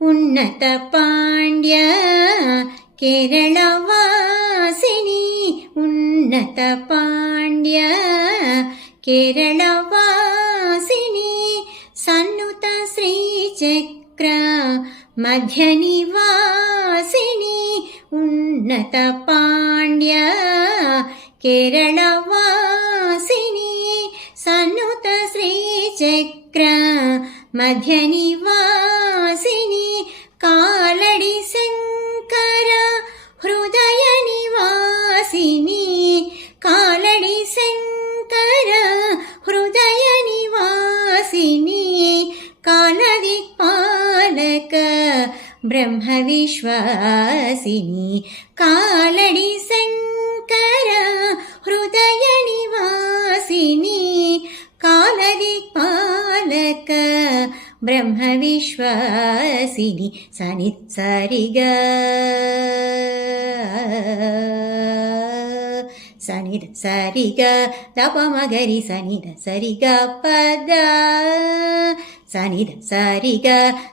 ಉನ್ನತ ಪಾಂಡ್ಯ ಕೇರಳವಾಸಿನಿ ಉನ್ನತ ಪಾಂಡ್ಯ ಕೇರಳವಾಸಿನಿ ಸನ್ನುತ ಶ್ರೀಚಕ್ರ ಮಧ್ಯನಿವಾಸಿನಿ ಉನ್ನತ ಪಾಂಡ್ಯ ಕೇರಳವಾಸಿನಿ ಸನ್ನುತ ಶ್ರೀಚಕ್ರ ಮಧ್ಯನಿವಾಸಿನಿ ಕಾಲಡಿ ಶಂಕರ ಹೃದಯ ನಿವಾಸಿನಿ ಕಾಲಡಿ ಶಂಕರ ಹೃದಯ ನಿವಾಸಿನಿ ಕಾಲದಿಕ್ಪಾಲಕ ಬ್ರಹ್ಮ ವಿಶ್ವಾಸಿನಿ ಕಾಲಡಿ ಶಂಕರ ಹೃದಯ ನಿವಾಸಿನಿ ಕಾಲದಿಕ್ಪಾಲಕ ಬ್ರಹ್ಮ ವಿಶ್ವಾಸಿನಿ ಸನಿತ್ ಸರಿಗ ಸನಿದ ಸರಿಗ ದಪ ಮಗರಿ ಸನಿದ ಸರಿಗ ಪದ ಸನಿದ ಸರಿಗ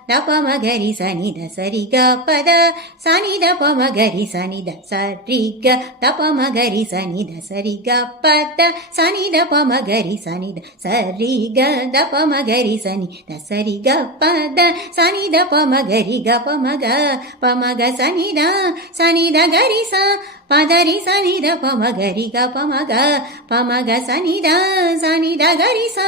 ದಪ ಮಗರಿ ಸನಿದ ಸರಿಗ ಪದ ಸನಿದ ಪ ಮಗರಿ ಸನಿದ ಸರಿಗ ದಪ ಮಗರಿ ಸನಿದ ಸರಿಗ ಪದ ಸನಿದ ಪ ಮಗರಿ ಸನಿದ ಸರಿಗ ದಪ ಮಗರಿ ಸನಿದ ಸರಿಗ ಪದ ಸನಿದ ಪ ಮಗರಿ ಗ ಪ ಮಗ ಸನಿದ ಸನಿದ ಗರಿ ಸ ಪದರಿ ಸನಿದ ಪ ಮಗರಿ ಗ ಪ ಮಗ ಸನಿದ ಸನಿದ ಗರಿ ಸ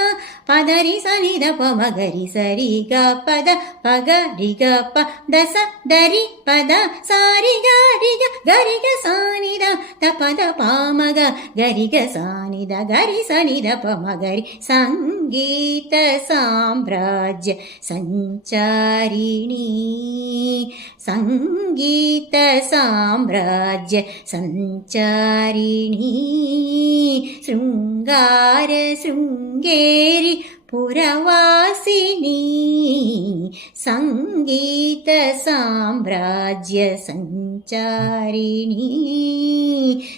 ಪದರಿ ಸನಿದ ಪ ಮಗರಿ ಸರಿ ಗ ಪದ ಪಗ ರಿ ಗ ಪ ದಸ ದರಿ ಪದ ಸಾರಿ ಗರಿ ಗ ಗರಿ ಗ ಸಾನಿದ ದ ಪದ ಪ ಮಗ ಗರಿ ಗ ಸಾನಿದ ಗರಿ ಸನಿದ ಪ ಮಗರಿ ಸಂಗೀತ ಸಾಮ್ರಾಜ್ಯ ಸಂಚಾರಿಣಿ ಸಂಗೀತ ಸಾಮ್ರಾಜ್ಯ ಸಂಚಾರಿಣಿ ಶೃಂಗಾರ ಶೃಂಗೇರಿ ಪುರವಾಸಿನಿ ಸಂಗೀತ ಸಾಮ್ರಾಜ್ಯ ಸಂಚಾರಿಣಿ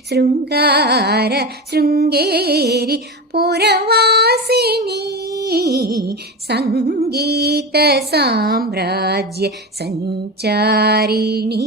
ಶೃಂಗಾರ ಶೃಂಗೇರಿ ಪುರವಾಸಿನಿ ಸಂಗೀತ ಸಾಮ್ರಾಜ್ಯ ಸಂಚಾರಿಣಿ